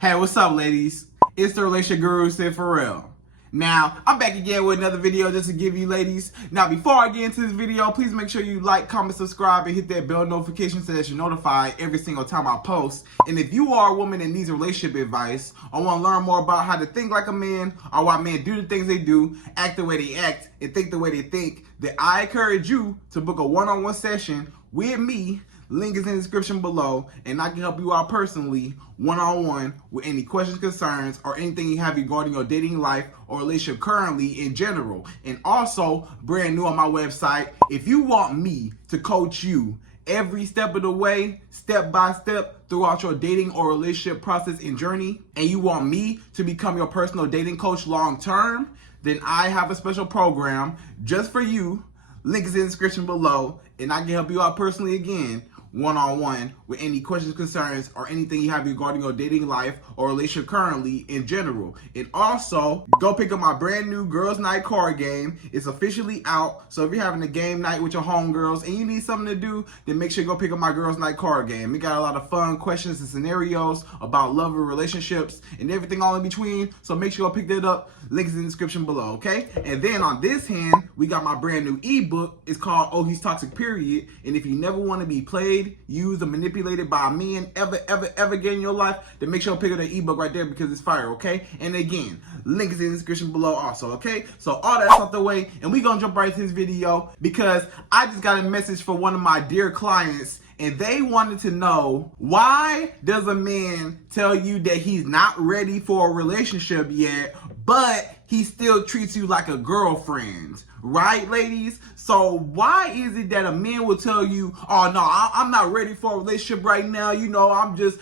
Hey, what's up, ladies? It's the relationship guru, Sydd Ferrell. Now, I'm back again with another video just to give you ladies. Now, before I get into this video, please make sure you like, comment, subscribe, and hit that bell notification so that you're notified every single time I post. And if you are a woman that needs relationship advice, or want to learn more about how to think like a man, or why men do the things they do, act the way they act, and think the way they think, then I encourage you to book a one-on-one session with me. Link is in the description below, and I can help you out personally, one-on-one, with any questions, concerns, or anything you have regarding your dating life or relationship currently in general. And also, brand new on my website, if you want me to coach you every step of the way, step by step, throughout your dating or relationship process and journey, and you want me to become your personal dating coach long-term, then I have a special program just for you. Link is in the description below, and I can help you out personally again, one-on-one, with any questions, concerns, or anything you have regarding your dating life or relationship currently in general. And also, go pick up my brand new Girls Night card game. It's officially out, so if you're having a game night with your homegirls and you need something to do, then make sure you go pick up my Girls Night card game. We got a lot of fun questions and scenarios about love and relationships and everything all in between, so make sure you go pick that up. Links in the description below, okay? And then on this hand, we got my brand new ebook. It's called Oh He's Toxic Period. And if you never want to be played, used, or manipulated by men ever again in your life, then make sure you pick up the ebook right there because it's fire, okay? And again, link is in the description below also, okay? So all that's out the way, and we gonna jump right into this video because I just got a message from one of my dear clients, and they wanted to know, why does a man tell you that he's not ready for a relationship yet, but he still treats you like a girlfriend? Right, ladies? So why is it that a man will tell you, oh no, I'm not ready for a relationship right now, you know, I'm just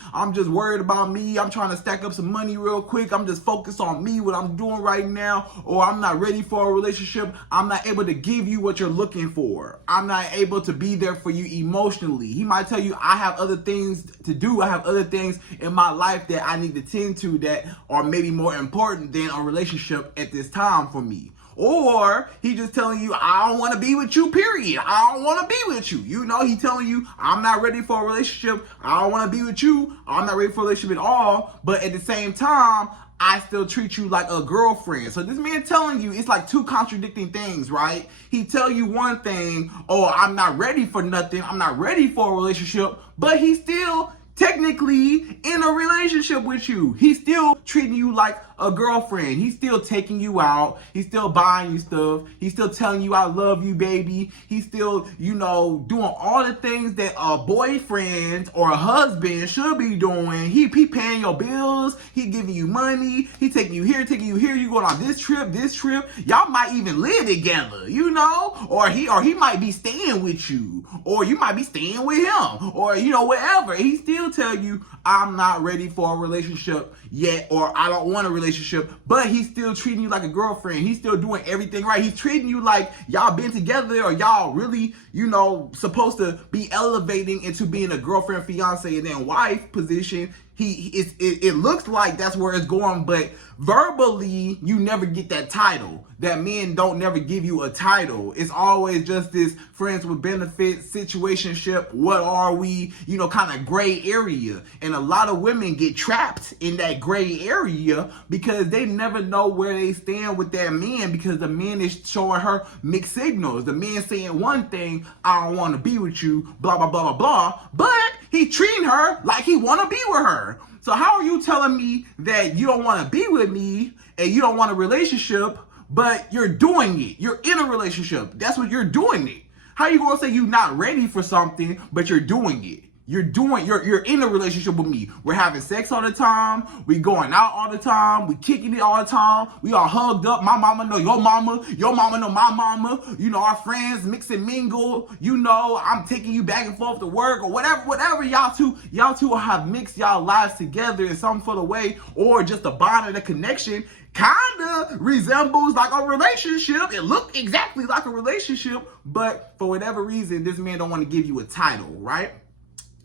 worried about me, I'm trying to stack up some money real quick, I'm just focused on me, what I'm doing right now, or I'm not ready for a relationship, I'm not able to give you what you're looking for, I'm not able to be there for you emotionally. He might tell you, I have other things to do, I have other things in my life that I need to tend to that are maybe more important than a relationship at this time for me. Or he just telling you, I don't want to be with you, period. I don't want to be with you. You know, he telling you, I'm not ready for a relationship. I don't want to be with you. I'm not ready for a relationship at all. But at the same time, I still treat you like a girlfriend. So this man telling you, it's like two contradicting things, right? He tell you one thing, oh, I'm not ready for nothing. I'm not ready for a relationship. But he still technically in a relationship with you. He's still treating you like a girlfriend. He's still taking you out. He's still buying you stuff. He's still telling you, I love you, baby. He's still, you know, doing all the things that a boyfriend or a husband should be doing. He paying your bills. He giving you money. He taking you here, taking you here. You going on this trip. Y'all might even live together, you know? Or he might be staying with you. Or you might be staying with him. Or, you know, whatever. He still tell you, I'm not ready for a relationship yet, or I don't want a relationship, but he's still treating you like a girlfriend. He's still doing everything right. He's treating you like y'all been together, or y'all really, you know, supposed to be elevating into being a girlfriend, fiance, and then wife position. It looks like that's where it's going, but verbally, you never get that title. That men don't never give you a title. It's always just this friends with benefits, situationship, what are we, you know, kind of gray area. And a lot of women get trapped in that gray area because they never know where they stand with that man, because the man is showing her mixed signals. The man saying one thing, I don't want to be with you, blah, blah, blah, blah, blah, but he treating her like he want to be with her. So how are you telling me that you don't want to be with me and you don't want a relationship, but you're doing it? You're in a relationship. That's what you're doing it. How are you going to say you're not ready for something, but you're doing it? You're in a relationship with me. We're having sex all the time. We going out all the time. We kicking it all the time. We all hugged up. My mama know your mama. Your mama know my mama. You know, our friends mix and mingle. You know, I'm taking you back and forth to work or whatever y'all two have mixed y'all lives together in some sort of way, or just a bond and a connection. Kinda resembles like a relationship. It looked exactly like a relationship, but for whatever reason, this man don't want to give you a title, right?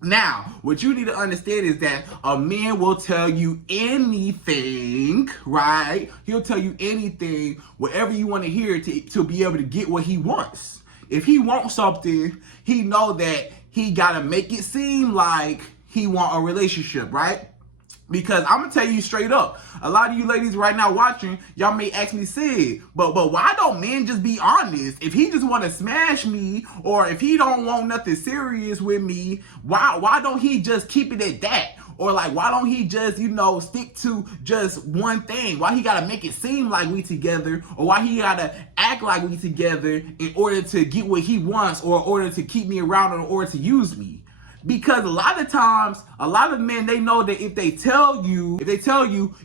Now, what you need to understand is that a man will tell you anything, right? He'll tell you anything, whatever you want to hear to be able to get what he wants. If he wants something, he know that he got to make it seem like he want a relationship, right? Because I'm gonna tell you straight up, a lot of you ladies right now watching, y'all may ask me, Sid, but why don't men just be honest? If he just want to smash me, or if he don't want nothing serious with me, why don't he just keep it at that? Or like, why don't he just, stick to just one thing? Why he gotta make it seem like we together? Or why he gotta act like we together in order to get what he wants, or in order to keep me around, or in order to use me? Because a lot of times, a lot of men, they know that if they tell you,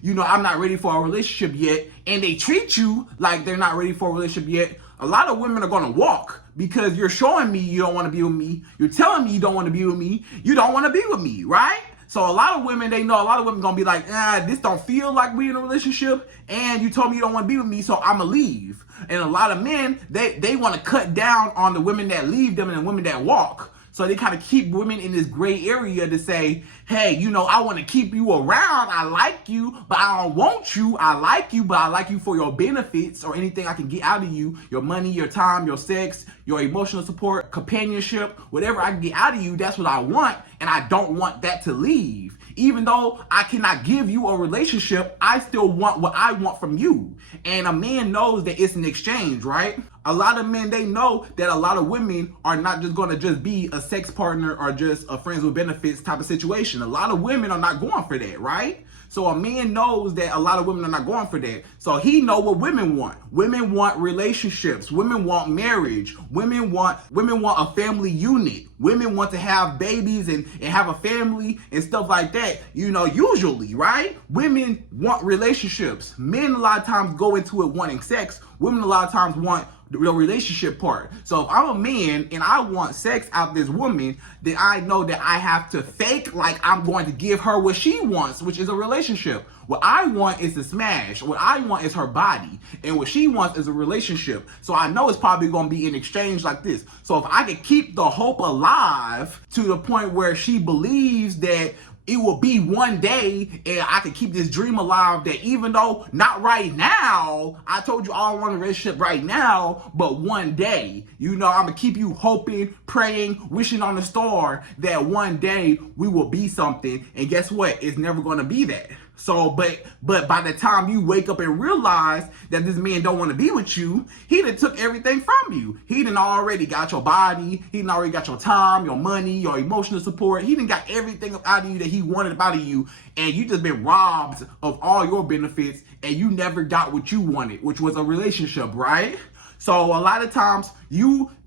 I'm not ready for a relationship yet, and they treat you like they're not ready for a relationship yet, a lot of women are gonna walk, because you're showing me you don't want to be with me. You're telling me you don't want to be with me. You don't want to be with me, right? So a lot of women, they know, a lot of women gonna be like, this don't feel like we in a relationship, and you told me you don't want to be with me, so I'ma leave. And a lot of men, they want to cut down on the women that leave them and the women that walk. So they kind of keep women in this gray area to say, hey, I want to keep you around. I like you, but I don't want you. I like you, but I like you for your benefits or anything I can get out of you. Your money, your time, your sex, your emotional support, companionship, whatever I can get out of you, that's what I want. And I don't want that to leave. Even though I cannot give you a relationship, I still want what I want from you. And a man knows that it's an exchange, right? A lot of men, they know that a lot of women are not just going to just be a sex partner or just a friends with benefits type of situation. A lot of women are not going for that, right? So a man knows that a lot of women are not going for that. So he know what women want. Women want relationships. Women want marriage. Women want a family unit. Women want to have babies and have a family and stuff like that. Usually, right? Women want relationships. Men a lot of times go into it wanting sex. Women a lot of times want the relationship part. So if I'm a man and I want sex out of this woman, then I know that I have to fake like I'm going to give her what she wants, which is a relationship. What I want is to smash. What I want is her body. And what she wants is a relationship. So I know it's probably going to be an exchange like this. So if I can keep the hope alive to the point where she believes that it will be one day, and I can keep this dream alive that even though not right now, I told you I don't want a relationship right now, but one day, I'm going to keep you hoping, praying, wishing on the star that one day we will be something. And guess what? It's never going to be that. So, but by the time you wake up and realize that this man don't want to be with you, he done took everything from you. He done already got your body. He done already got your time, your money, your emotional support. He done got everything out of you that he wanted out of you. And you just been robbed of all your benefits, and you never got what you wanted, which was a relationship, right? So a lot of times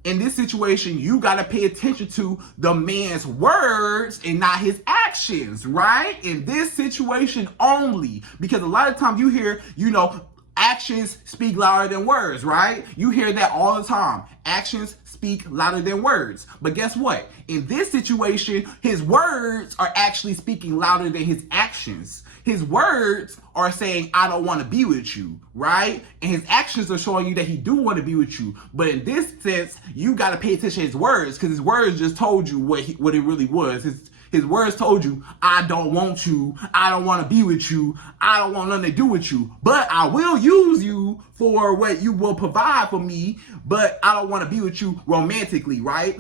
in this situation, you got to pay attention to the man's words and not his actions, right? In this situation only, because a lot of times you hear, actions speak louder than words, right? You hear that all the time. Actions speak louder than words. But guess what? In this situation, his words are actually speaking louder than his actions. His words are saying, I don't want to be with you, right? And his actions are showing you that he do want to be with you. But in this sense, you got to pay attention to his words, because his words just told you what it really was. His words told you, I don't want you. I don't want to be with you. I don't want nothing to do with you. But I will use you for what you will provide for me. But I don't want to be with you romantically, right?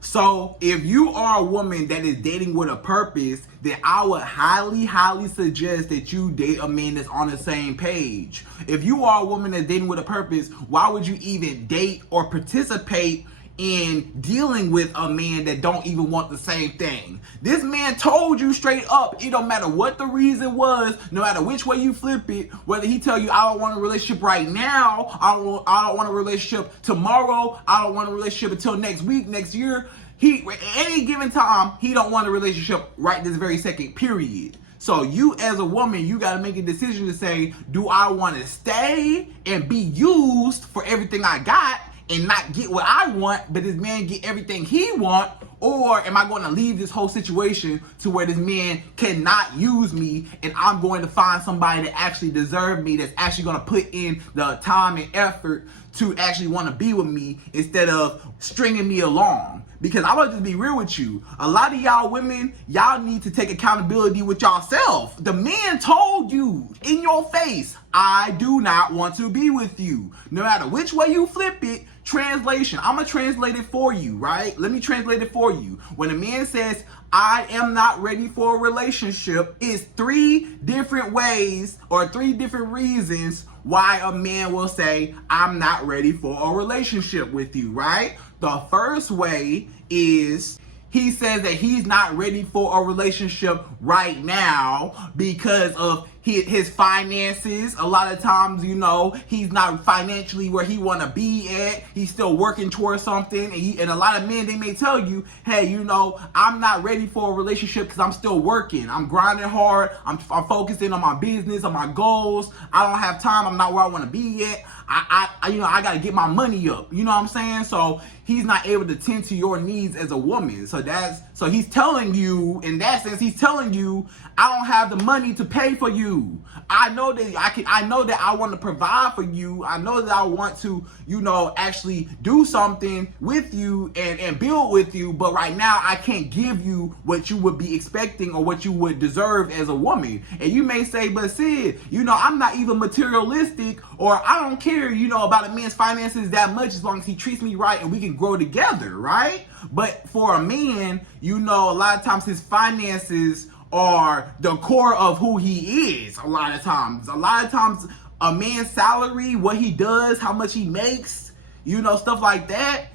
So if you are a woman that is dating with a purpose, then I would highly, highly suggest that you date a man that's on the same page. If you are a woman that's dating with a purpose, why would you even date or participate in dealing with a man that don't even want the same thing? This man told you straight up, it don't matter what the reason was, no matter which way you flip it, whether he tell you, I don't want a relationship right now, I don't want a relationship tomorrow, I don't want a relationship until next week, next year, at any given time, he don't want a relationship right this very second, period. So you as a woman, you got to make a decision to say, do I want to stay and be used for everything I got and not get what I want, but this man get everything he want? Or am I going to leave this whole situation to where this man cannot use me, and I'm going to find somebody that actually deserves me, that's actually going to put in the time and effort to actually want to be with me instead of stringing me along? Because I'm going to just be real with you. A lot of y'all women, y'all need to take accountability with yourself. The man told you in your face, I do not want to be with you. No matter which way you flip it, Translation, I'm gonna translate it for you, right? Let me translate it for you. When a man says, I am not ready for a relationship, it's 3 different ways or 3 different reasons why a man will say, I'm not ready for a relationship with you, right? The first way is he says that he's not ready for a relationship right now because of his finances. A lot of times, he's not financially where he want to be at. He's still working towards something. And a lot of men, they may tell you, hey, I'm not ready for a relationship because I'm still working. I'm grinding hard. I'm focusing on my business, on my goals. I don't have time. I'm not where I want to be yet. I got to get my money up. You know what I'm saying? So he's not able to tend to your needs as a woman. So he's telling you, in that sense, he's telling you, I don't have the money to pay for you. I know that I want to provide for you. I know that I want to, actually do something with you and build with you. But right now I can't give you what you would be expecting or what you would deserve as a woman. And you may say, but Sydd, I'm not even materialistic, or I don't care, about a man's finances that much as long as he treats me right and we can grow together, right? But for a man, a lot of times his finances are the core of who he is. A lot of times a man's salary, what he does, how much he makes, stuff like that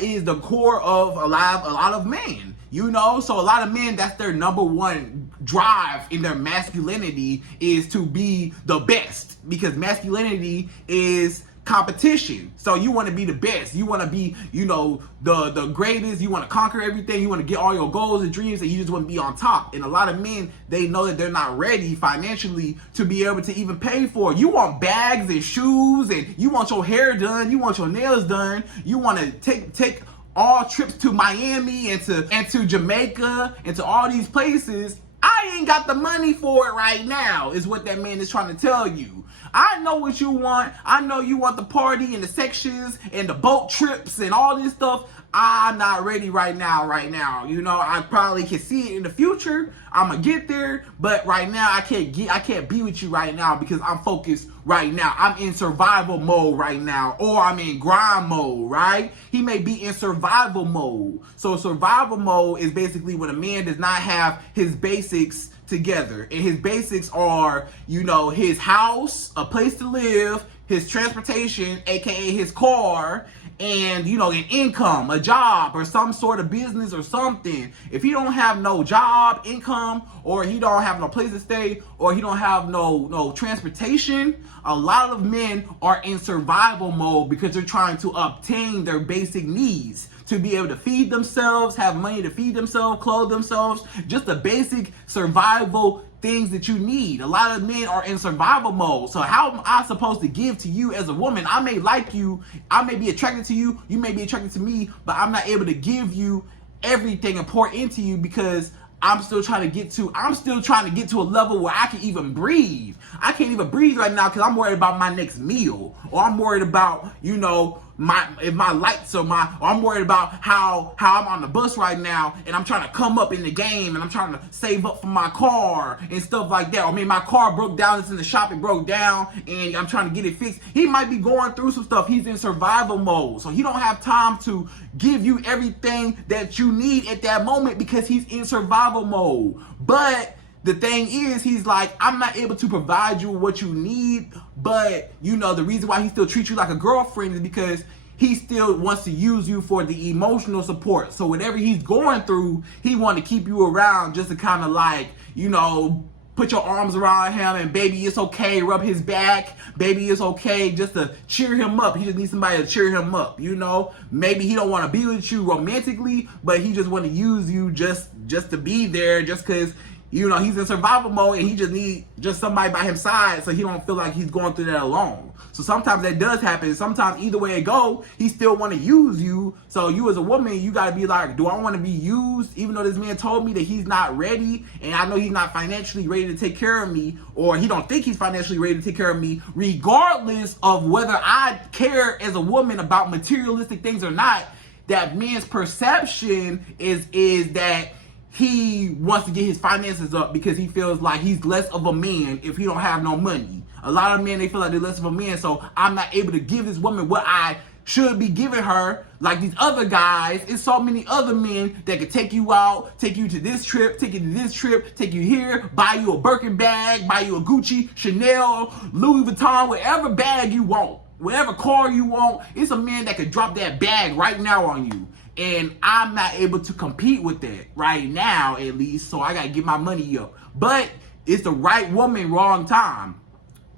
is the core of a lot of men. So a lot of men, that's their number one drive in their masculinity, is to be the best, because masculinity is competition. So you want to be the best. You want to be, the greatest. You want to conquer everything. You want to get all your goals and dreams, and you just want to be on top. And a lot of men, they know that they're not ready financially to be able to even pay for it. You want bags and shoes, and you want your hair done. You want your nails done. You want to take all trips to Miami and to Jamaica and to all these places. I ain't got the money for it right now, is what that man is trying to tell you. I know what you want. I know you want the party and the sections and the boat trips and all this stuff. I'm not ready right now. I probably can see it in the future. I'm gonna get there, but right now I can't be with you right now because I'm focused right now. I'm in survival mode right now, or I'm in grind mode, right? He may be in survival mode. So survival mode is basically when a man does not have his basics together. And his basics are, his house, a place to live, his transportation, aka his car, and an income, a job, or some sort of business or something. If he don't have no job, income, or he don't have no place to stay, or he don't have no transportation, a lot of men are in survival mode because they're trying to obtain their basic needs to be able to feed themselves, have money to feed themselves, clothe themselves, just the basic survival things that you need. A lot of men are in survival mode. So how am I supposed to give to you as a woman? I may like you, I may be attracted to you, you may be attracted to me, but I'm not able to give you everything and pour into you because I'm still trying to get to a level where I can even breathe. I can't even breathe right now because I'm worried about my next meal, or I'm worried about, my lights, or I'm worried about how I'm on the bus right now and I'm trying to come up in the game and I'm trying to save up for my car and stuff like that. Or maybe my car broke down, it's in the shop, it broke down and I'm trying to get it fixed. He might be going through some stuff. He's in survival mode. So he don't have time to give you everything that you need at that moment because he's in survival mode. But the thing is, he's like, I'm not able to provide you what you need, but the reason why he still treats you like a girlfriend is because he still wants to use you for the emotional support. So whatever he's going through, he want to keep you around just to kind of like, put your arms around him and baby, it's okay, rub his back, baby, it's okay, just to cheer him up. He just needs somebody to cheer him up, Maybe he don't want to be with you romantically, but he just want to use you just to be there, just because he's in survival mode and he just need somebody by his side so he don't feel like he's going through that alone. So sometimes that does happen. Sometimes either way it go, he still want to use you. So you as a woman, you got to be like, do I want to be used even though this man told me that he's not ready and I know he's not financially ready to take care of me, or he don't think he's financially ready to take care of me, regardless of whether I care as a woman about materialistic things or not. That man's perception is that he wants to get his finances up because he feels like he's less of a man if he don't have no money. A lot of men, they feel like they're less of a man, so I'm not able to give this woman what I should be giving her like these other guys. It's so many other men that could take you out, take you to this trip, take you to this trip, take you here, buy you a Birkin bag, buy you a Gucci, Chanel, Louis Vuitton, whatever bag you want, whatever car you want. It's a man that could drop that bag right now on you. And I'm not able to compete with that right now, at least. So I got to get my money up. But it's the right woman, wrong time.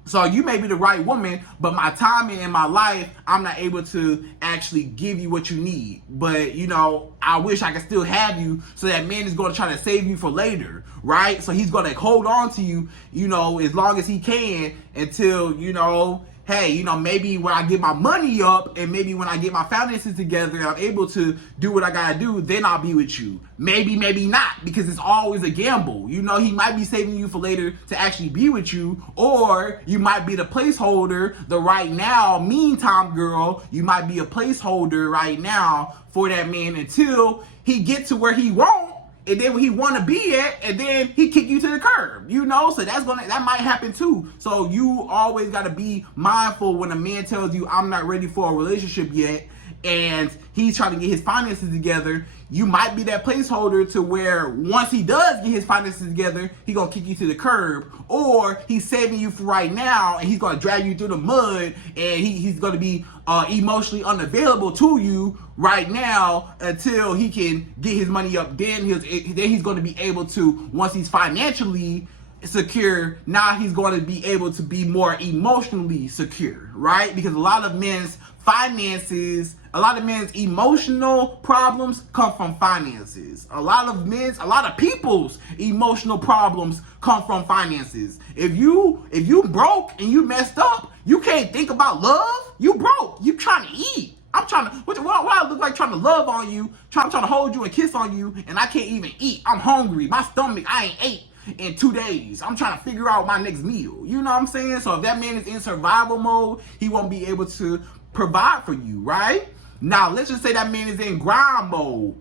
So you may be the right woman, but my timing in my life, I'm not able to actually give you what you need. But, you know, I wish I could still have you, so that man is going to try to save you for later, right? So he's going to hold on to you, you know, as long as he can until, you know, hey, you know, maybe when I get my money up and maybe when I get my finances together and I'm able to do what I gotta do, then I'll be with you. Maybe, maybe not, because it's always a gamble. You know, he might be saving you for later to actually be with you, or you might be the placeholder, the right now, meantime girl, you might be a placeholder right now for that man until he gets to where he won't. And then when he want to be at, and then he kick you to the curb, you know? So that might happen too. So you always got to be mindful when a man tells you, I'm not ready for a relationship yet, and he's trying to get his finances together. You might be that placeholder to where once he does get his finances together, he gonna kick you to the curb, or he's saving you for right now and he's gonna drag you through the mud, and he's gonna be emotionally unavailable to you right now until he can get his money up. Then he's gonna be able to, once he's financially secure, now he's going to be able to be more emotionally secure, right? Because a lot of men's finances, a lot of men's emotional problems come from finances. A lot of people's emotional problems come from finances. If you broke and you messed up, you can't think about love. You broke. You trying to eat. I'm trying to, what I look like trying to love on you, trying to hold you and kiss on you, and I can't even eat. I'm hungry. My stomach, I ain't ate in 2 days. I'm trying to figure out my next meal. You know what I'm saying? So if that man is in survival mode, he won't be able to provide for you, right? Now, let's just say that man is in grind mode.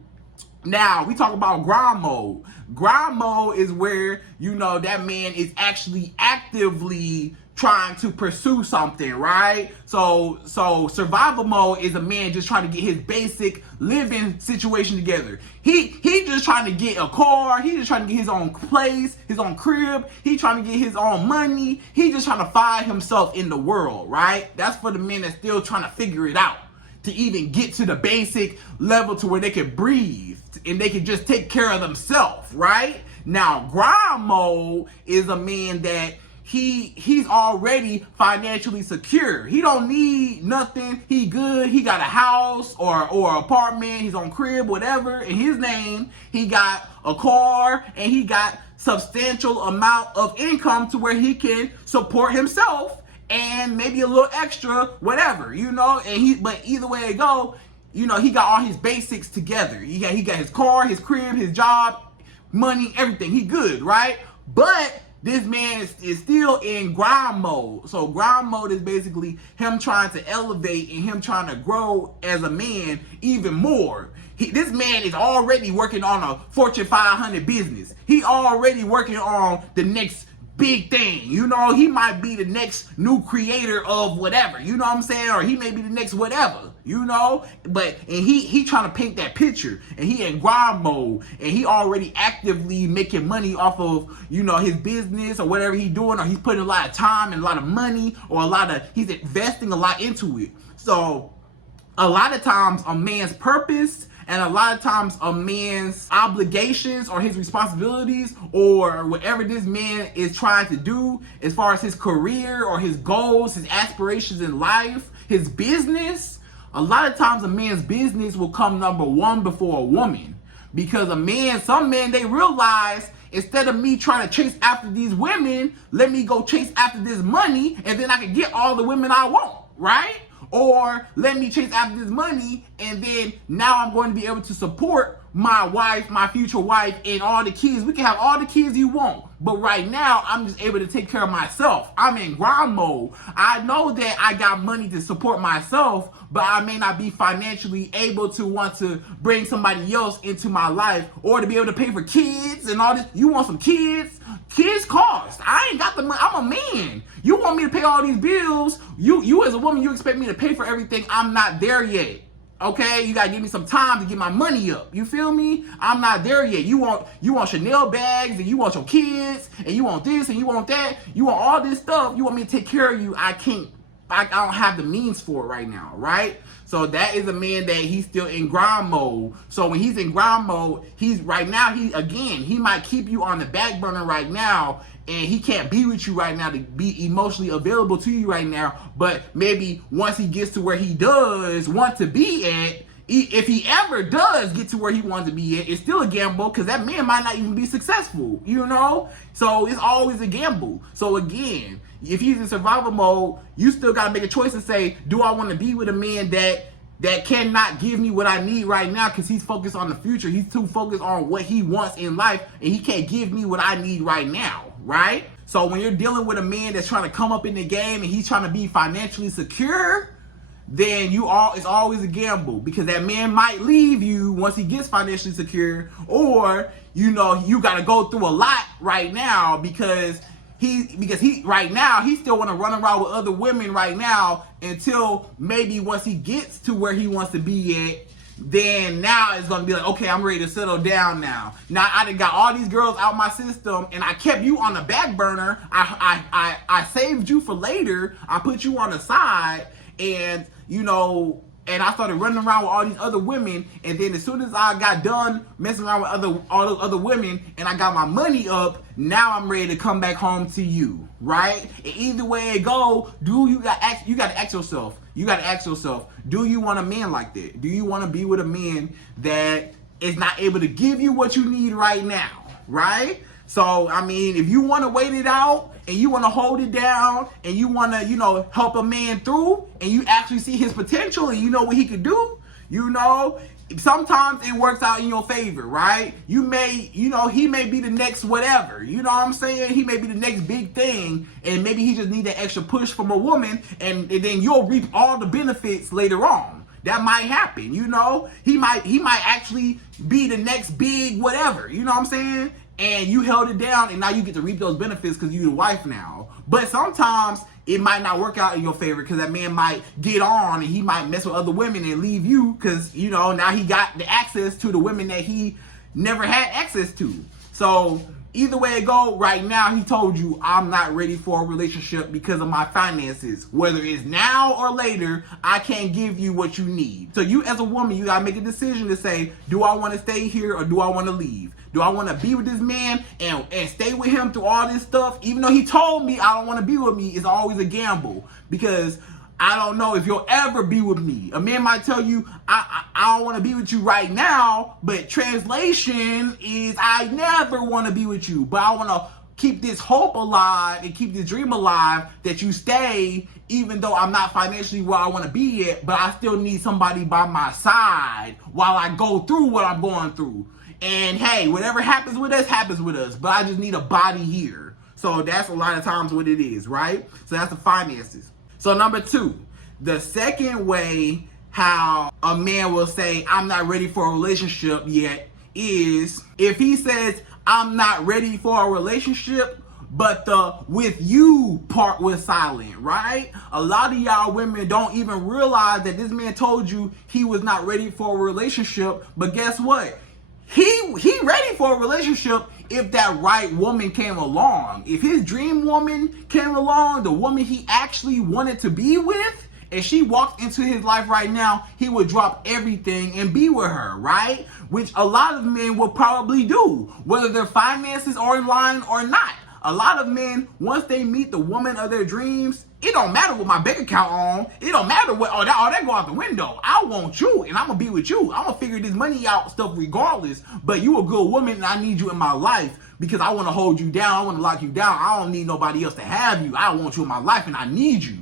Now, we talk about grind mode. Grind mode is where, you know, that man is actually actively trying to pursue something, right? So survival mode is a man just trying to get his basic living situation together. He just trying to get a car. He just trying to get his own place, his own crib. He trying to get his own money. He just trying to find himself in the world, right? That's for the men that's still trying to figure it out, to even get to the basic level to where they can breathe and they can just take care of themselves, right? Now, grind mode is a man that he's already financially secure. He don't need nothing. He good. He got a house or apartment, his own crib, whatever, in his name. He got a car and he got substantial amount of income to where he can support himself and maybe a little extra, whatever, you know. But either way it go, you know, he got all his basics together. He got his car, his crib, his job, money, everything. He good, right? But this man is still in grind mode. So grind mode is basically him trying to elevate and him trying to grow as a man even more. This man is already working on a Fortune 500 business. He already working on the next big thing. You know, he might be the next new creator of whatever. You know what I'm saying? Or he may be the next whatever. You know, and he trying to paint that picture, and he in grind mode, and he already actively making money off of, you know, his business or whatever he's doing, or he's putting a lot of time and a lot of money, or he's investing a lot into it. So a lot of times a man's purpose and a lot of times a man's obligations or his responsibilities or whatever this man is trying to do as far as his career or his goals, his aspirations in life, his business, a lot of times a man's business will come number one before a woman. Because some men, they realize, instead of me trying to chase after these women, let me go chase after this money and then I can get all the women I want, right? Or let me chase after this money and then now I'm going to be able to support my wife, my future wife, and all the kids. We can have all the kids you want. But right now, I'm just able to take care of myself. I'm in grind mode. I know that I got money to support myself, but I may not be financially able to want to bring somebody else into my life or to be able to pay for kids and all this. You want some kids? Kids cost. I ain't got the money. I'm a man. You want want me to pay all these bills. You as a woman, you expect me to pay for everything. I'm not there yet. Okay, you gotta give me some time to get my money up. You feel me? I'm not there yet. You want Chanel bags, and you want your kids, and you want this, and you want that. You want all this stuff. You want me to take care of you. I can't. I don't have the means for it right now, right? So that is a man that he's still in grind mode. So when he's in grind mode, he might keep you on the back burner right now, and he can't be with you right now to be emotionally available to you right now. But maybe once he gets to where he does want to be at, if he ever does get to where he wants to be at, it's still a gamble, because that man might not even be successful, you know? So it's always a gamble. So again, if he's in survival mode, you still got to make a choice and say, do I want to be with a man that cannot give me what I need right now, because he's focused on the future. He's too focused on what he wants in life, and he can't give me what I need right now, right? So when you're dealing with a man that's trying to come up in the game and he's trying to be financially secure, then it's always a gamble, because that man might leave you once he gets financially secure, or you got to go through a lot right now because he right now he still want to run around with other women right now, until maybe once he gets to where he wants to be at, then now it's going to be like, okay, I'm ready to settle down now. Now I done got all these girls out my system, and I kept you on the back burner. I saved you for later. I put you on the side, and and I started running around with all these other women, and then as soon as I got done messing around with all those other women, and I got my money up, now I'm ready to come back home to you, right? And either way it go, you got to ask yourself, do you want a man like that? Do you want to be with a man that is not able to give you what you need right now, right? So, I mean, if you want to wait it out, and you want to hold it down, and you want to, help a man through, and you actually see his potential, and you know what he could do, sometimes it works out in your favor, right? He may be the next whatever, you know what I'm saying? He may be the next big thing, and maybe he just need that extra push from a woman, and then you'll reap all the benefits later on. That might happen, He might actually be the next big whatever, you know what I'm saying? And you held it down, and now you get to reap those benefits because you're the wife now. But sometimes it might not work out in your favor, because that man might get on and he might mess with other women and leave you, because now he got the access to the women that he never had access to. So either way it go, right now he told you, I'm not ready for a relationship because of my finances. Whether it's now or later, I can't give you what you need. So you as a woman, you gotta make a decision to say, do I want to stay here or do I want to leave? Do I want to be with this man and stay with him through all this stuff? Even though he told me I don't want to be with me, it's always a gamble, because I don't know if you'll ever be with me. A man might tell you, I don't want to be with you right now, but translation is I never want to be with you, but I want to keep this hope alive and keep this dream alive that you stay, even though I'm not financially where I want to be at, but I still need somebody by my side while I go through what I'm going through. And hey, whatever happens with us, but I just need a body here. So that's a lot of times what it is, right? So that's the finances. So number 2, the second way how a man will say, I'm not ready for a relationship yet, is if he says, I'm not ready for a relationship, but the with you part was silent, right? A lot of y'all women don't even realize that this man told you he was not ready for a relationship, but guess what? He ready for a relationship if that right woman came along. If his dream woman came along, the woman he actually wanted to be with, if she walked into his life right now, he would drop everything and be with her, right? Which a lot of men will probably do, whether their finances are in line or not. A lot of men, once they meet the woman of their dreams, it don't matter what my bank account on. It don't matter what all that go out the window. I want you, and I'm gonna be with you. I'm gonna figure this money out stuff regardless. But you a good woman, and I need you in my life because I want to hold you down. I want to lock you down. I don't need nobody else to have you. I want you in my life, and I need you.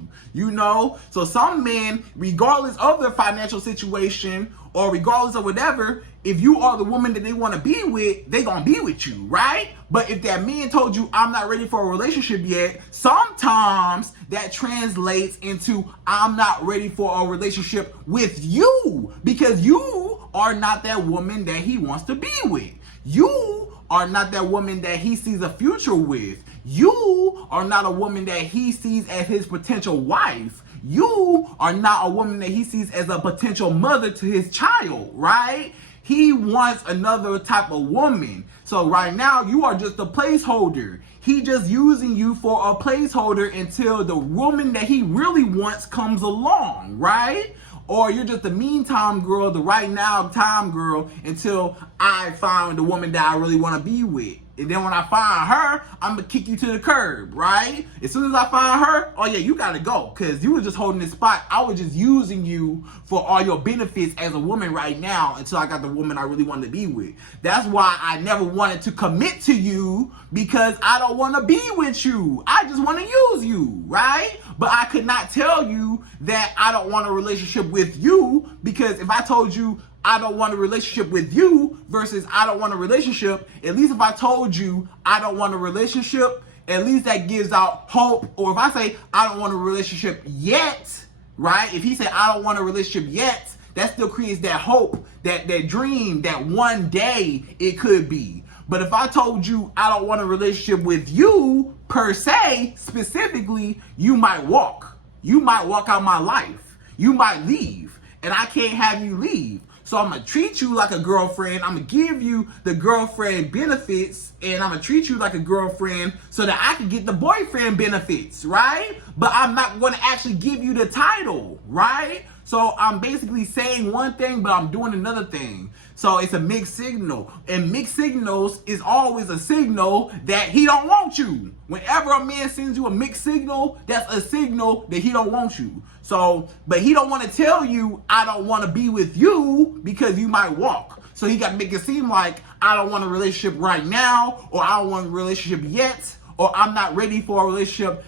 So some men, regardless of their financial situation or regardless of whatever, if you are the woman that they want to be with, they gonna be with you, right? But if that man told you, I'm not ready for a relationship yet, sometimes that translates into, I'm not ready for a relationship with you, because you are not that woman that he wants to be with. You are not that woman that he sees a future with. You are not a woman that he sees as his potential wife. You are not a woman that he sees as a potential mother to his child, right? He wants another type of woman. So right now, you are just a placeholder. He just using you for a placeholder until the woman that he really wants comes along, right? Or you're just the meantime girl, the right now time girl, until I find the woman that I really want to be with. And then when I find her, I'm going to kick you to the curb, right? As soon as I find her, oh yeah, you got to go. Because you were just holding this spot. I was just using you for all your benefits as a woman right now until I got the woman I really wanted to be with. That's why I never wanted to commit to you, because I don't want to be with you. I just want to use you, right? But I could not tell you that I don't want a relationship with you, because if I told you I don't want a relationship with you versus I don't want a relationship, at least if I told you I don't want a relationship, at least that gives out hope. Or if I say I don't want a relationship yet, right? If he said I don't want a relationship yet, that still creates that hope, that dream that one day it could be. But if I told you I don't want a relationship with you per se, specifically, you might walk. You might walk out my life. You might leave, and I can't have you leave. So I'm going to treat you like a girlfriend. I'm going to give you the girlfriend benefits, and I'm going to treat you like a girlfriend so that I can get the boyfriend benefits, right? But I'm not going to actually give you the title, right? So I'm basically saying one thing, but I'm doing another thing. So it's a mixed signal. And mixed signals is always a signal that he don't want you. Whenever a man sends you a mixed signal, that's a signal that he don't want you. So, but he don't want to tell you, I don't want to be with you, because you might walk. So he got to make it seem like I don't want a relationship right now, or I don't want a relationship yet, or I'm not ready for a relationship,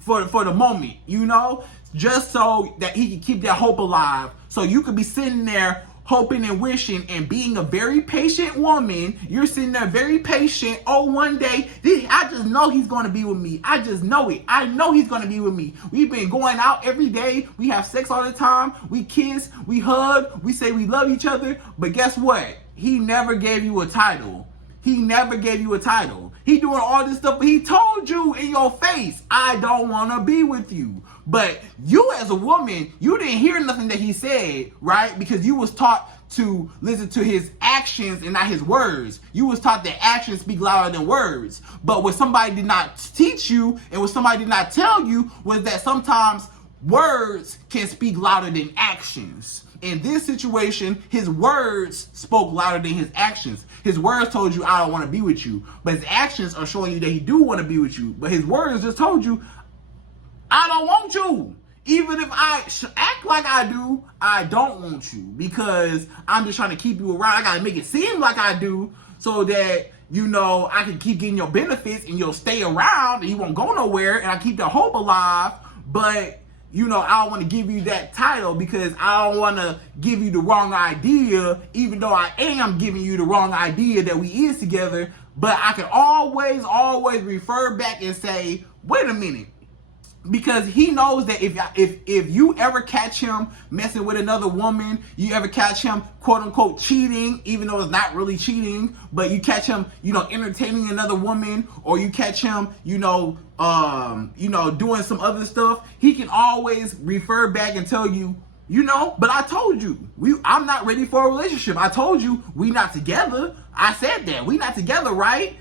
for the moment, just so that he can keep that hope alive. So you could be sitting there hoping and wishing and being a very patient woman. You're sitting there very patient. Oh, one day, I just know he's going to be with me. I just know it. I know he's going to be with me. We've been going out every day. We have sex all the time. We kiss, we hug, we say we love each other. But guess what? He never gave you a title. He never gave you a title. He doing all this stuff, but he told you in your face, I don't want to be with you. But you as a woman, you didn't hear nothing that he said, right? Because you was taught to listen to his actions and not his words. You was taught that actions speak louder than words. But what somebody did not teach you and what somebody did not tell you was that sometimes words can speak louder than actions. In this situation, his words spoke louder than his actions. His words told you, I don't want to be with you. But his actions are showing you that he do want to be with you. But his words just told you, I don't want you. Even if I act like I do, I don't want you. Because I'm just trying to keep you around. I got to make it seem like I do so that, I can keep getting your benefits and you'll stay around and you won't go nowhere. And I keep the hope alive. But I don't want to give you that title because I don't want to give you the wrong idea, even though I am giving you the wrong idea that we is together. But I can always refer back and say, wait a minute. Because he knows that if you ever catch him messing with another woman, you ever catch him quote unquote cheating, even though it's not really cheating, but you catch him, entertaining another woman, or you catch him, doing some other stuff, he can always refer back and tell you, but I told you, I'm not ready for a relationship. I told you we not together. I said that we not together, right?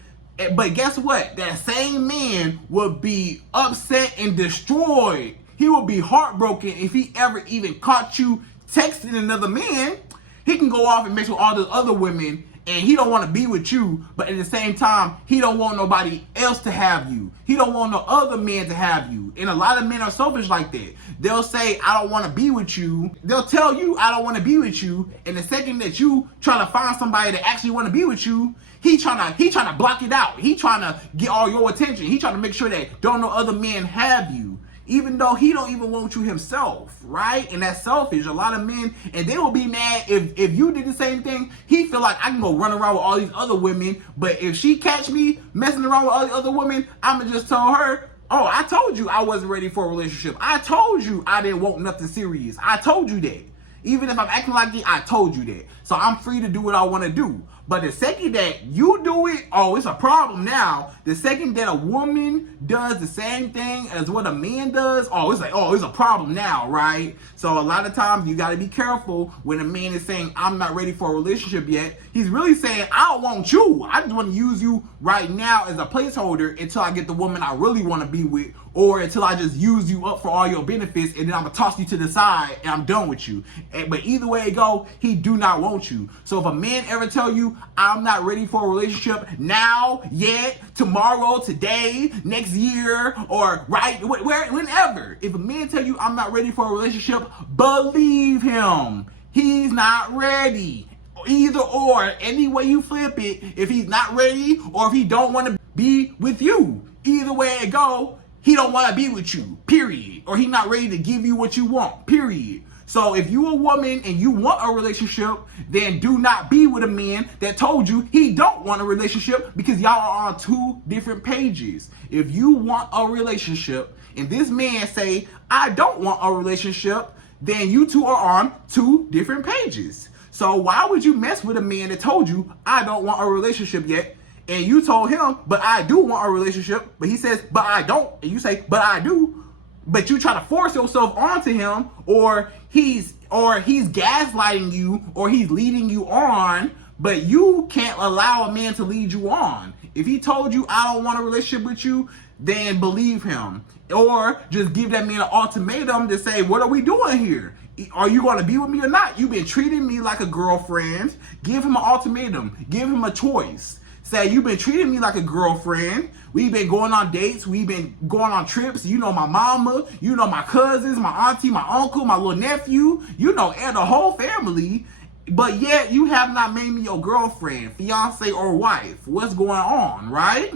But guess what? That same man would be upset and destroyed. He would be heartbroken if he ever even caught you texting another man. He can go off and mess with all those other women, and he don't want to be with you. But at the same time, he don't want nobody else to have you. He don't want no other man to have you. And a lot of men are selfish like that. They'll say, I don't want to be with you. They'll tell you, I don't want to be with you. And the second that you try to find somebody that actually want to be with you, he trying to block it out. He trying to get all your attention. He trying to make sure that don't no other men have you, even though he don't even want you himself, right? And that's selfish. A lot of men, and they will be mad if you did the same thing. He feel like I can go run around with all these other women, but if she catch me messing around with all these other women, I'ma just tell her, oh, I told you I wasn't ready for a relationship. I told you I didn't want nothing serious. I told you that. Even if I'm acting like it, I told you that. So I'm free to do what I want to do. But the second that you do it, oh, it's a problem now. The second that a woman does the same thing as what a man does, oh, it's like, oh, it's a problem now, right? So a lot of times you got to be careful when a man is saying, I'm not ready for a relationship yet. He's really saying, I don't want you. I just want to use you right now as a placeholder until I get the woman I really want to be with, or until I just use you up for all your benefits, and then I'm going to toss you to the side and I'm done with you. But either way it go, he do not want you. So if a man ever tell you, I'm not ready for a relationship now, yet, tomorrow, today, next year, or right, whenever. If a man tell you, I'm not ready for a relationship, believe him. He's not ready. Either or, any way you flip it, if he's not ready or if he don't want to be with you, either way it go, he don't want to be with you, period. Or he not ready to give you what you want, period. So if you a woman and you want a relationship, then do not be with a man that told you he don't want a relationship, because y'all are on two different pages. If you want a relationship and this man say, I don't want a relationship, then you two are on two different pages. So why would you mess with a man that told you, I don't want a relationship yet, and you told him, but I do want a relationship, but he says, but I don't, and you say, but I do, but you try to force yourself onto him, or he's gaslighting you, or he's leading you on, but you can't allow a man to lead you on. If he told you, I don't want a relationship with you, then believe him. Or just give that man an ultimatum to say, what are we doing here? Are you going to be with me or not? You've been treating me like a girlfriend. Give him an ultimatum. Give him a choice. Say, you've been treating me like a girlfriend. We've been going on dates. We've been going on trips. You know my mama. You know my cousins, my auntie, my uncle, my little nephew. You know, and the whole family. But yet, you have not made me your girlfriend, fiance, or wife. What's going on, right?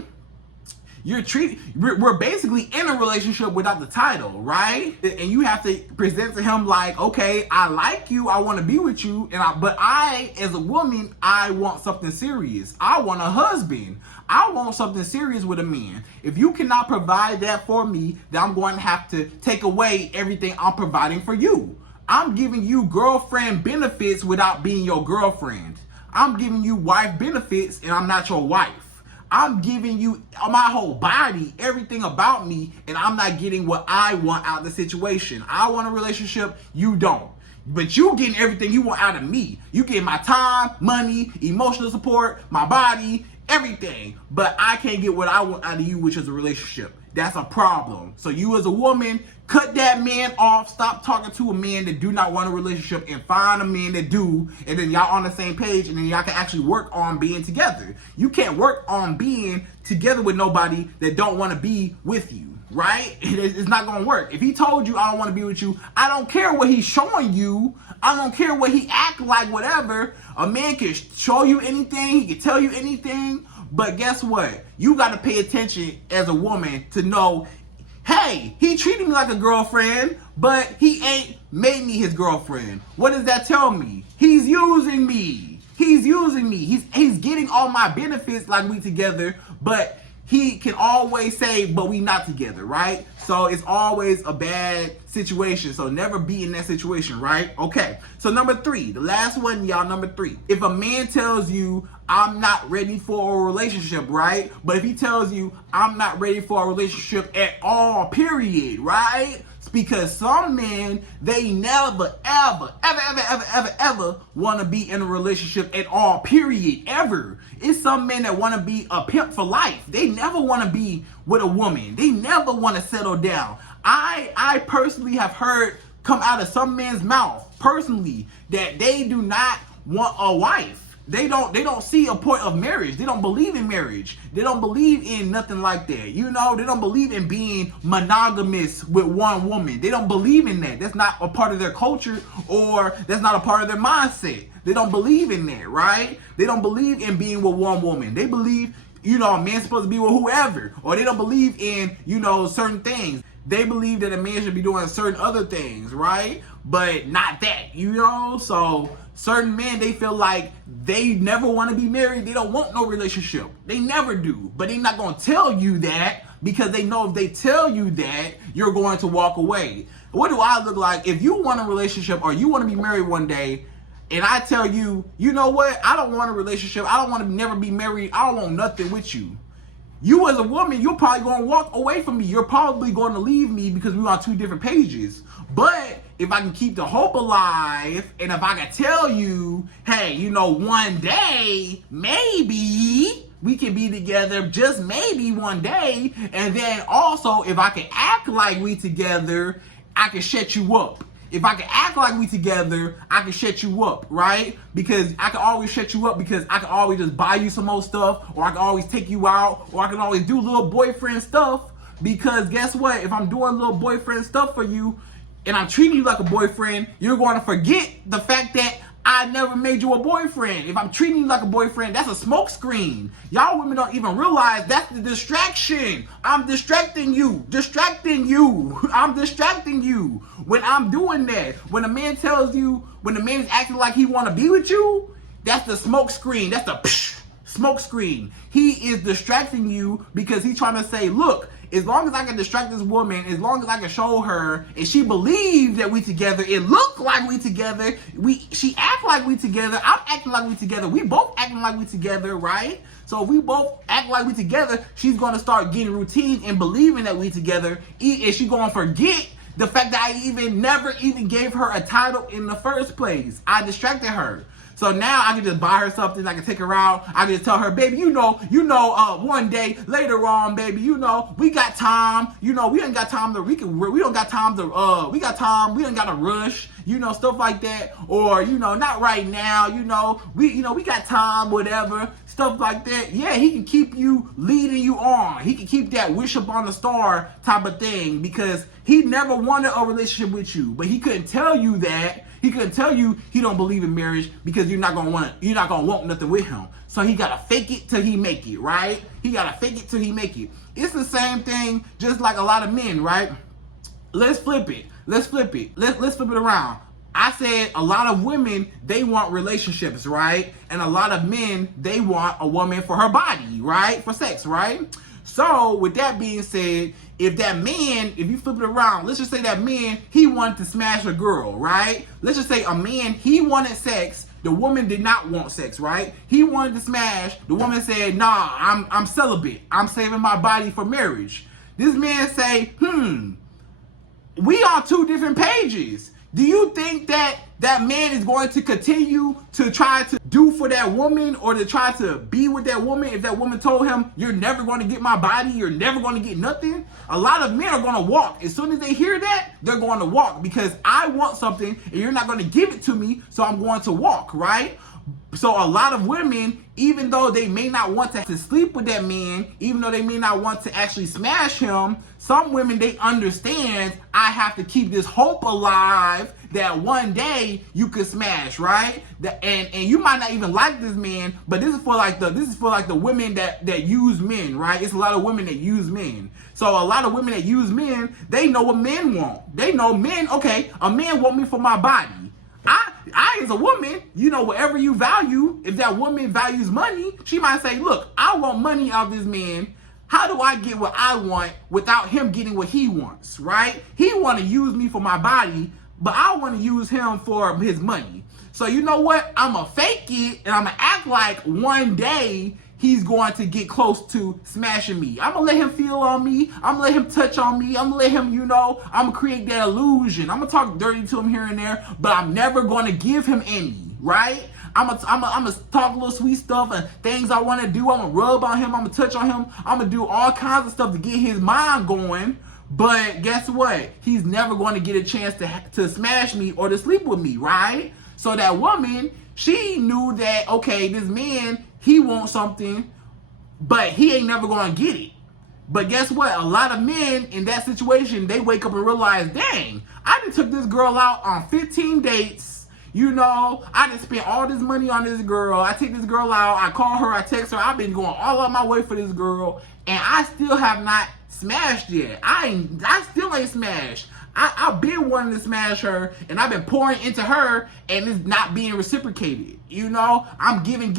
We're basically in a relationship without the title, right? And you have to present to him like, okay, I like you, I want to be with you, but I, as a woman, I want something serious. I want a husband. I want something serious with a man. If you cannot provide that for me, then I'm going to have to take away everything I'm providing for you. I'm giving you girlfriend benefits without being your girlfriend. I'm giving you wife benefits and I'm not your wife. I'm giving you my whole body, everything about me, and I'm not getting what I want out of the situation. I want a relationship, you don't. But you getting everything you want out of me. You getting my time, money, emotional support, my body, everything. But I can't get what I want out of you, which is a relationship. That's a problem. So you as a woman, cut that man off. Stop talking to a man that do not want a relationship and find a man that do. And then y'all on the same page, and then y'all can actually work on being together. You can't work on being together with nobody that don't want to be with you, right? It's not going to work. If he told you, I don't want to be with you, I don't care what he's showing you. I don't care what he act like, whatever. A man can show you anything. He can tell you anything. But guess what? You got to pay attention as a woman to know, hey, he treated me like a girlfriend, but he ain't made me his girlfriend. What does that tell me? He's using me. He's using me. He's getting all my benefits like we together, but he can always say, but we not together, right? So it's always a bad situation. So never be in that situation, right? Okay. So number 3, the last one, y'all, number 3. If a man tells you, I'm not ready for a relationship, right? But if he tells you, I'm not ready for a relationship at all, period, right? It's because some men, they never, ever want to be in a relationship at all, period, ever. It's some men that want to be a pimp for life. They never want to be with a woman. They never want to settle down. I personally have heard come out of some men's mouth, personally, that they do not want a wife. They don't see a point of marriage. They don't believe in marriage. They don't believe in nothing like that. You know, they don't believe in being monogamous with one woman. They don't believe in that. That's not a part of their culture, or that's not a part of their mindset. They don't believe in that, right? They don't believe in being with one woman. They believe, you know, a man's supposed to be with whoever, or they don't believe in, you know, certain things. They believe that a man should be doing certain other things, right? But not that, you know? So certain men, they feel like they never want to be married. They don't want no relationship. They never do. But they're not going to tell you that, because they know if they tell you that, you're going to walk away. What do I look like if you want a relationship or you want to be married one day, and I tell you, you know what? I don't want a relationship. I don't want to never be married. I don't want nothing with you. You as a woman, you're probably going to walk away from me. You're probably going to leave me because we're on 2 different pages. But if I can keep the hope alive, and if I can tell you, hey, you know, one day, maybe we can be together, just maybe one day. And then also, if I can act like we together, I can shut you up. If I can act like we together, I can shut you up, right? Because I can always shut you up because I can always just buy you some more stuff, or I can always take you out, or I can always do little boyfriend stuff. Because guess what? If I'm doing little boyfriend stuff for you and I'm treating you like a boyfriend, you're going to forget the fact that I never made you a boyfriend. If I'm treating you like a boyfriend, that's a smoke screen. Y'all women don't even realize that's the distraction. I'm distracting you. I'm distracting you when I'm doing that. When a man tells you, when the man is acting like he want to be with you, that's the smoke screen. That's the smoke screen. He is distracting you because he's trying to say, look, as long as I can distract this woman, as long as I can show her, and she believes that we together, it look like we together, she act like we together, I'm acting like we together, we both acting like we together, right? So if we both act like we together, she's going to start getting routine and believing that we together, and she's going to forget the fact that I never even gave her a title in the first place. I distracted her. So now I can just buy her something. I can take her out. I can just tell her, baby, one day later on, baby, we got time. We ain't got time to, we don't got time to, we ain't got to rush, stuff like that. Or, not right now, we got time, whatever, stuff like that. Yeah, he can keep you leading you on. He can keep that wish upon the star type of thing because he never wanted a relationship with you, but he couldn't tell you that. He couldn't tell you he don't believe in marriage because you're not gonna want nothing with him. So he gotta fake it till he make it, right? He gotta fake it till he make it. It's the same thing, just like a lot of men, right? Let's flip it. Let's flip it around. I said a lot of women, they want relationships, right? And a lot of men, they want a woman for her body, right? For sex, right? So with that being said, if that man, if you flip it around, let's just say that man, he wanted to smash a girl, right? Let's just say a man, he wanted sex. The woman did not want sex, right? He wanted to smash. The woman said, nah, I'm celibate. I'm saving my body for marriage. This man say, we on 2 different pages. Do you think that that man is going to continue to try to do for that woman or to try to be with that woman if that woman told him, you're never going to get my body, you're never going to get nothing? A lot of men are going to walk. As soon as they hear that, they're going to walk because I want something and you're not going to give it to me, so I'm going to walk, right? So a lot of women, even though they may not want to sleep with that man, even though they may not want to actually smash him, some women, they understand I have to keep this hope alive that one day you could smash, right? And you might not even like this man, but this is for like the women that use men, right? It's a lot of women that use men. So a lot of women that use men, they know what men want. They know men, okay, a man want me for my body. I as a woman, whatever you value, if that woman values money, she might say, look, I want money out of this man. How do I get what I want without him getting what he wants, right? He want to use me for my body, but I want to use him for his money. So you know what? I'm going to fake it and I'm going to act like one day he's going to get close to smashing me. I'm going to let him feel on me. I'm going to let him touch on me. I'm going to let him, I'm going to create that illusion. I'm going to talk dirty to him here and there, but I'm never going to give him any, right? I'm gonna talk a little sweet stuff and things I want to do. I'm going to rub on him. I'm going to touch on him. I'm going to do all kinds of stuff to get his mind going. But guess what? He's never going to get a chance to smash me or to sleep with me, right? So that woman, she knew that, okay, this man, he wants something, but he ain't never going to get it. But guess what? A lot of men in that situation, they wake up and realize, dang, I done took this girl out on 15 dates. I done spent all this money on this girl. I take this girl out. I call her. I text her. I've been going all out my way for this girl. And I still have not smashed yet. I still ain't smashed. I've been wanting to smash her, and I've been pouring into her, and it's not being reciprocated. You know, I'm giving.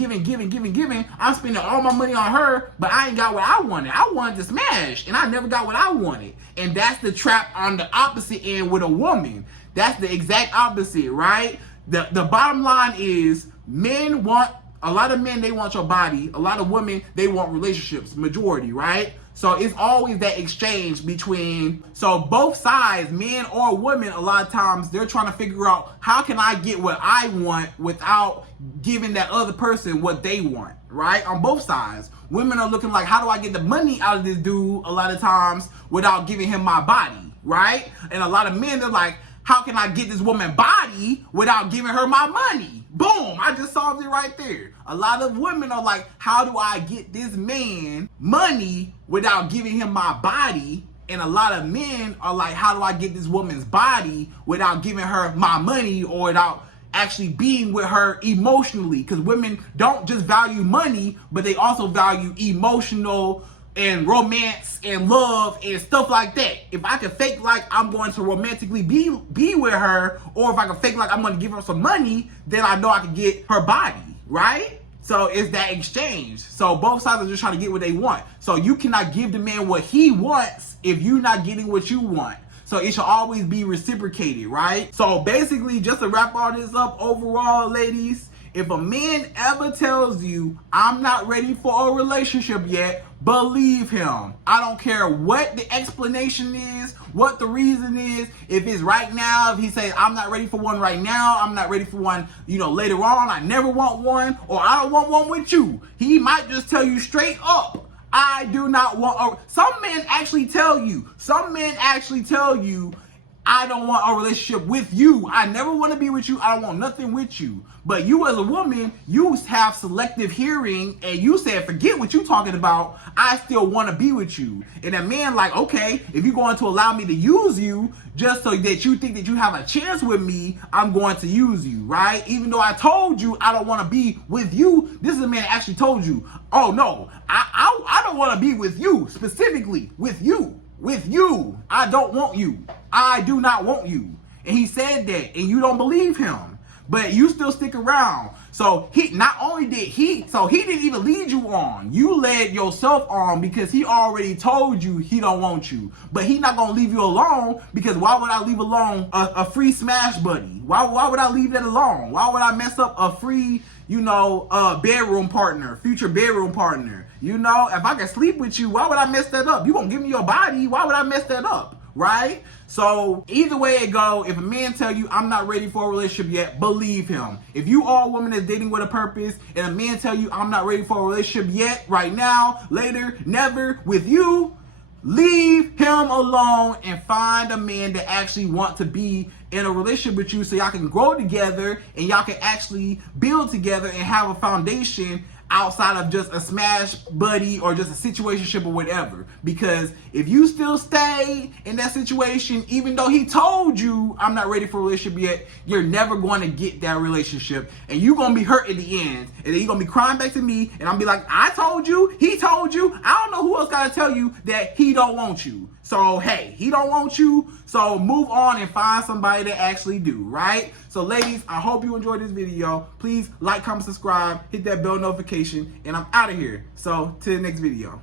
I'm spending all my money on her, but I ain't got what I wanted. I wanted to smash, and I never got what I wanted. And that's the trap on the opposite end with a woman. That's the exact opposite, right? The bottom line is a lot of men, they want your body. A lot of women, they want relationships, majority, right? So it's always that exchange between, so both sides, men or women, a lot of times they're trying to figure out, how can I get what I want without giving that other person what they want, right? On both sides. Women are looking like, how do I get the money out of this dude a lot of times without giving him my body, right? And a lot of men, they're like, how can I get this woman body without giving her my money? Boom, I just solved it right there. A lot of women are like, how do I get this man money without giving him my body? And a lot of men are like, how do I get this woman's body without giving her my money or without actually being with her emotionally? Because women don't just value money, but they also value emotional and romance and love and stuff like that. If I can fake like I'm going to romantically be with her, or if I can fake like I'm going to give her some money, then I know I can get her body, right? So it's that exchange. So both sides are just trying to get what they want. So you cannot give the man what he wants if you're not getting what you want. So it should always be reciprocated, right? So basically, just to wrap all this up overall, ladies, if a man ever tells you, I'm not ready for a relationship yet, believe him. I don't care what the explanation is, what the reason is. If it's right now, if he says, I'm not ready for one right now, I'm not ready for one, later on, I never want one, or I don't want one with you. He might just tell you straight up, I do not want some men actually tell you, I don't want a relationship with you. I never want to be with you. I don't want nothing with you. But you as a woman, you have selective hearing, and you said, forget what you talking about. I still want to be with you. And a man like, okay, if you're going to allow me to use you just so that you think that you have a chance with me, I'm going to use you, right? Even though I told you I don't want to be with you, this is a man that actually told you, oh no, I don't want to be with you, specifically with you. With you, I don't want you. I do not want you. And he said that, and you don't believe him, but you still stick around. So he didn't even lead you on. You led yourself on because he already told you he don't want you. But he not gonna leave you alone, because why would I leave alone a free smash buddy? Why would I leave that alone? Why would I mess up a free, bedroom partner, future bedroom partner? If I can sleep with you, why would I mess that up? You gonna give me your body, why would I mess that up? Right? So either way it go, if a man tell you I'm not ready for a relationship yet, believe him. If you are a woman that's dating with a purpose, and a man tell you I'm not ready for a relationship yet, right now, later, never, with you, leave him alone and find a man that actually want to be in a relationship with you, so y'all can grow together and y'all can actually build together and have a foundation outside of just a smash buddy or just a situationship or whatever. Because if you still stay in that situation, even though he told you I'm not ready for a relationship yet, you're never going to get that relationship, and you're going to be hurt at the end, and then you're going to be crying back to me, and I'll be like, I told you, he told you, I don't know who else got to tell you that he don't want you. So hey, he don't want you, so move on and find somebody that actually do, right? So ladies, I hope you enjoyed this video. Please like, comment, subscribe, hit that bell notification, and I'm out of here. So to the next video.